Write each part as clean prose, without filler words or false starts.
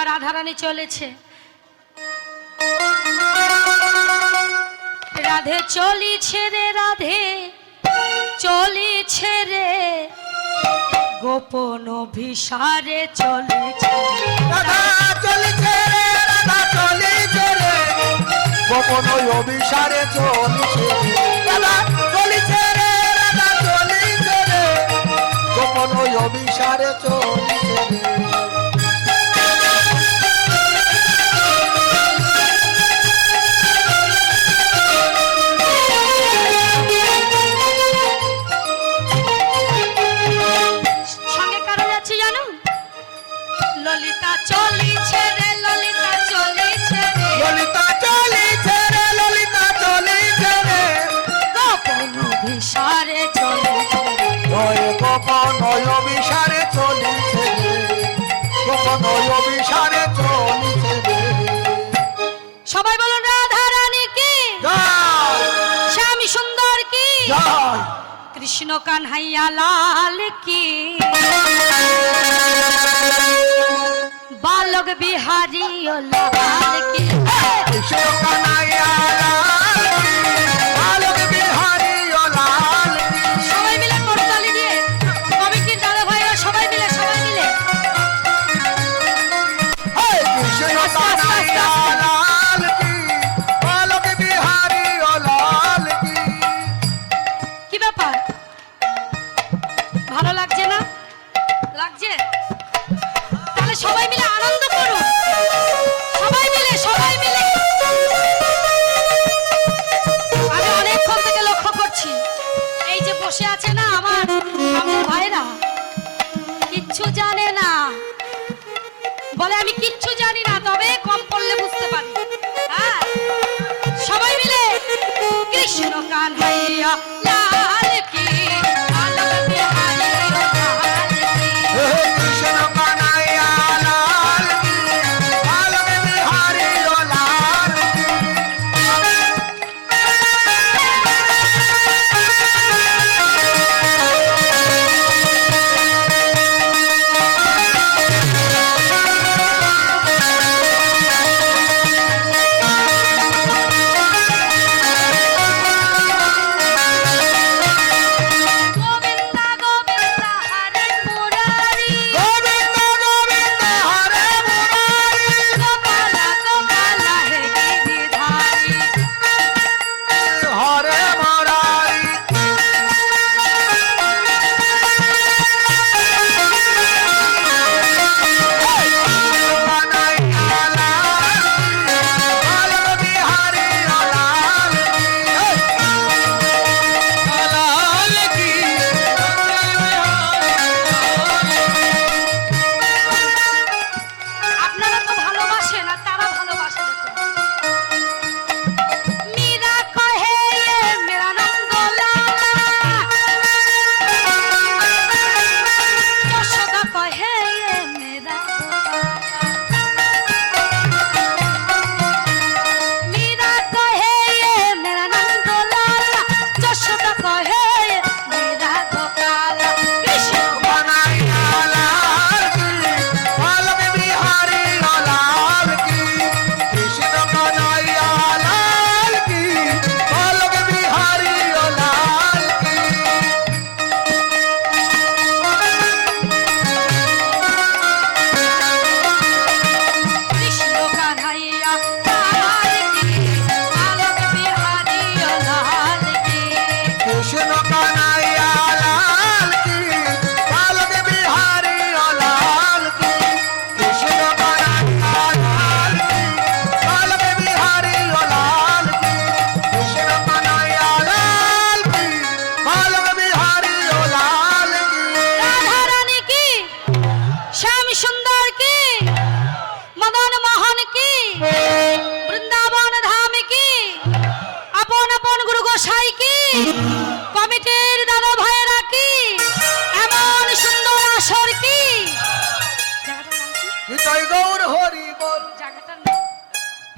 এবার রাধারানী চলেছে। রাধে চলিছে রে, রাধে চলিছে রে, গোপন অভিসারে চলেছে। রাধা চলিছে রে, রাধা চলিছে রে, গোপন অভিসারে চলিছে। রাধা চলিছে রে, রাধা চলিছে রে, গোপন অভিসারে চলিছে রে। সঙ্গে কারা যাচ্ছে জানো? ললিতা চলিছে রে, ললিতা চলিছে রে, ললিতা চলিছে রে, ললিতা চলিছে রে, গোপন অভিসারে চলেছে। জয় গোপন অভিসারে চলিছে রে, গোপন অভিসারে চলিছে রে। সবাই বলুন রাধা রানী কি জয় শ্যাম সুন্দর কি জয়, কৃষ্ণ কানহাইয়া লাল কি, বালক বিহারী ও লাল কি। কৃষ্ণ কানাইয়া লাল কি, বালক বিহারী ও লাল কি। সবাই মিলে করতালি দিয়ে কমিটির দাদা ভাইরা সবাই মিলে হে কৃষ্ণ কানাইয়া লাল কি, বালক বিহারী ও লাল কি। কি ব্যাপার, ভালো লাগছে না? লাগছে? তাহলে সবাই মিলে আনন্দ করুন, সবাই মিলে সবাই মিলে। আমি অনেকক্ষণ থেকে লক্ষ্য করছি, এই যে বসে আছে না আমার ভাইরা, কিচ্ছু জানে না, বলে আমি কিচ্ছু জানি না, তবে কম পড়লে বুঝতে পারি। হ্যাঁ, সবাই মিলে কৃষ্ণ কানহাইয়া লাল কি, বালক বিহারী ও লাল কি। হে কৃষ্ণ কানাইয়া লাল কি, বালক বিহারী ও লাল কি। গোবিন্দা গোবিন্দা হরে মুরারি, গোবিন্দ গোবিন্দ হরে মুরারি, গোপালা গোপালা হে গিরিধারী। হরে মুরারি। কানাইয়া লাল কি, বালক বিহারী ও লাল কি। আপনারা তো ভালোবাসেন আর তারা ভালোবাসে। দেখুন মীরা কহে ये मेरा नंदलाला, যশোদা কহে ये मेरा মীরা কহে ये मेरा नंदलाला, যশোদা কহে ये मेरा গোপালা। কৃষ্ণ কানাইয়া লাল কি, বালক বিহারী ও লাল কি। কৃষ্ণ কানাইয়া লাল কি, বালক বিহারী ও লাল কি। কৃষ্ণ কানহাইয়া লাল কি, বালক বিহারী ও লাল কি। কৃষ্ণ কানাইয়া লাল কি, বালক বিহারী ও লাল কি। কৃষ্ণ কানাইয়া লাল কি, বালক বিহারী ও লাল কি। কৃষ্ণ কানাইয়া লাল কি, বালক বিহারী ও লাল কি। রাধা রানী কি, শ্যাম সুন্দর কি, মদন মোহন কি, বৃন্দাবন ধাম কি, আপন আপন গুরু গোসাই কি, কমিটির দাদা ভাইয়েরা কি, এমন সুন্দর আসর কি। জায়গাটার নাম কি? হৃদয় গৌর হরি বল। জায়গাটার নাম,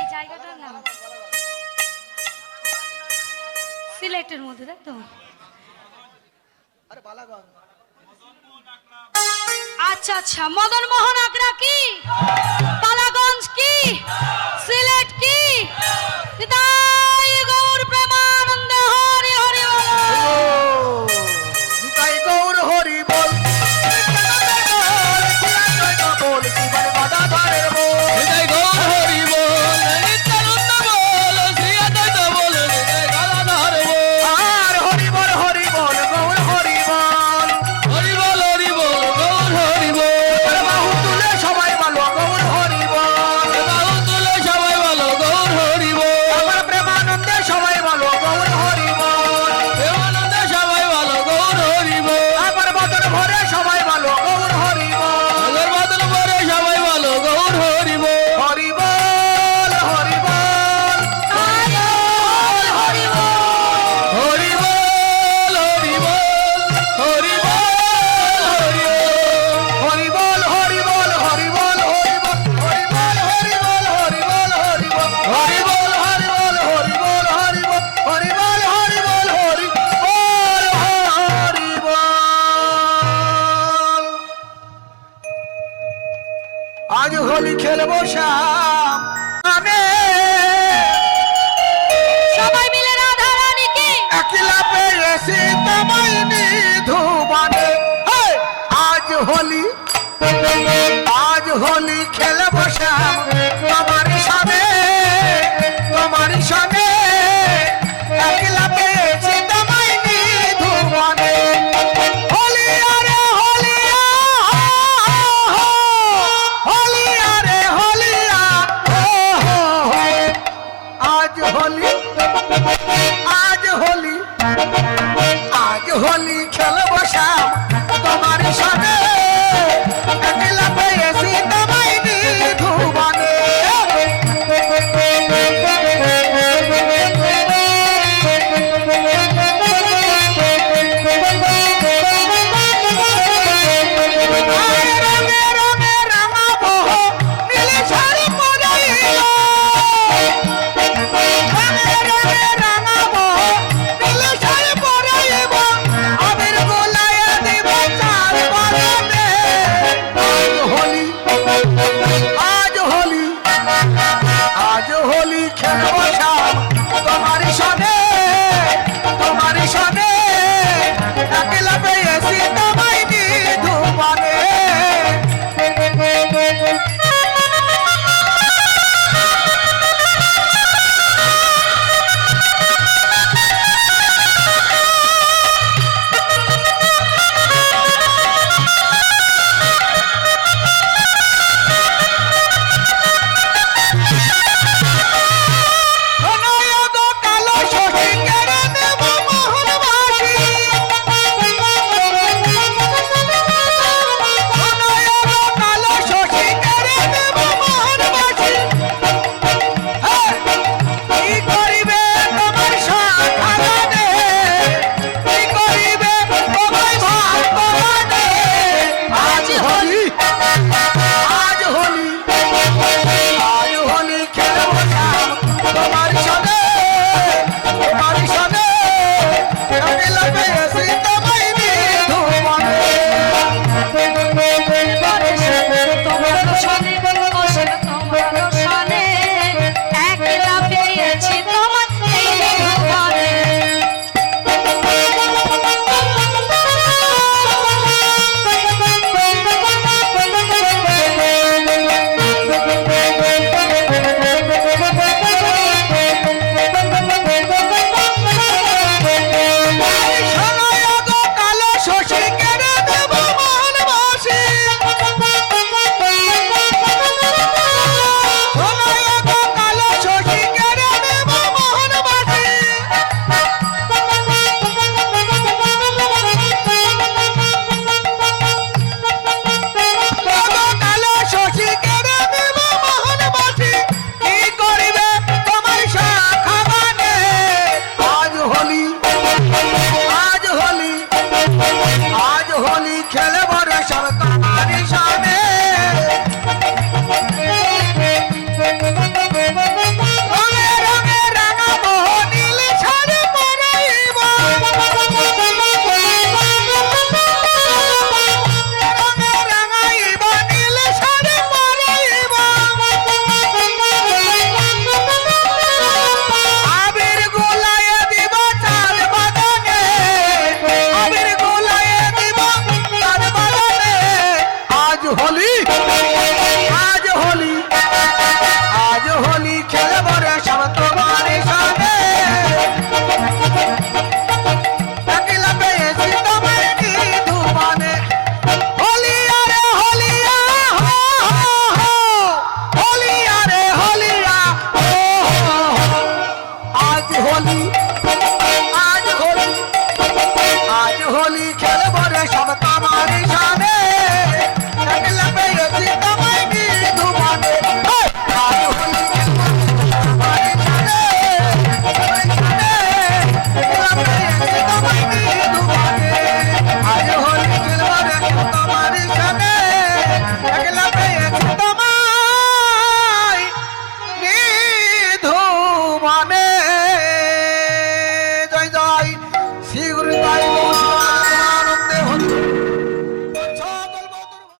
এই জায়গাটার নাম সিলেটের মধ্যে, তাই তো? আরে বালাগঞ্জ। আচ্ছা আচ্ছা, মদন মোহন আগ্রা কি, আজ হোলি খেলবো শ্যাম আমি সবাই মিলে রাধা রানীকে একলা পেয়েছি তোমায় নিধুবনে হেই! আজ হোলি খেলবো শ্যাম তোমারই সঙ্গে একলা পেয়েছি তোমায় নিধুবনে হোলি আরে হোলি হোলি আরে হোলি আজ হোলি খেল